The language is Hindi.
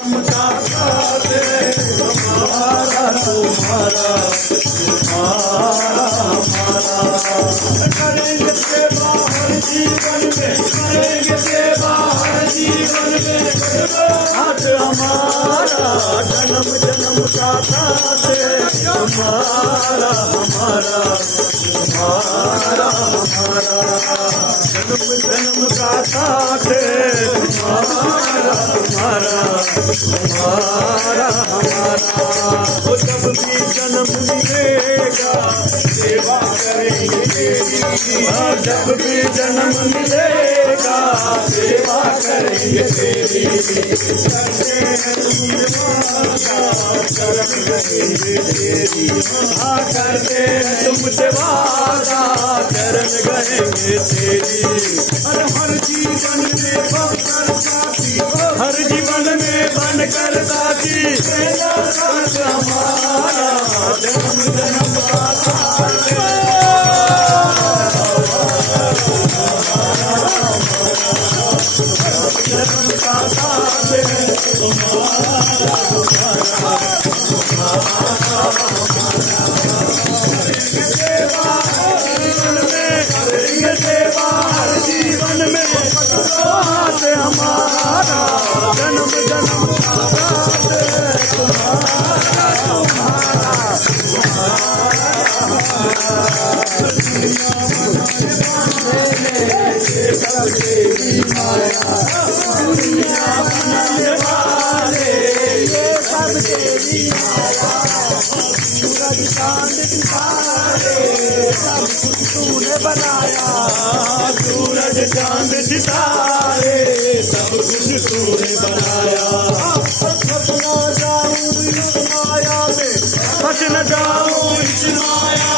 हमारा तुम्हारा तुम्हारा हमारा करेंगे सेवा हर जीवन में, करेंगे सेवा हर जीवन में। हाथ हमारा जन्म जन्म का साथ हमारा हमारा तुम्हारा हमारा जन्म जन्म का साथ हमारा तुम्हारा तुम्हारा हमारा। वो जब भी जन्म मिलेगा सेवा करेंगे तेरी, जब भी जन्म मिलेगा सेवा करेंगे तेरी। करते हैं तुमसे वादा चरण गएंगे तेरी, हाँ करते हैं तुमसे वादा चरण गएंगे तेरी। हर जीवन में बनकर साथी, हर जीवन में बनकर साथी हमारा जन्म जन्म का साथ जन्म का साथ करेंगे सेवा हर जीवन में साथ हमारा जन्म जन्म का साथ तुम्हारा हमारा दुनिया बनाने वाले ये सब तेरी माया, सूरज चांद सितारे सब कुछ तूने बनाया, सूरज चांद सितारे सब कुछ तूने बनाया। फंस न जाऊं इस माया में, फंस न जाऊं इस माया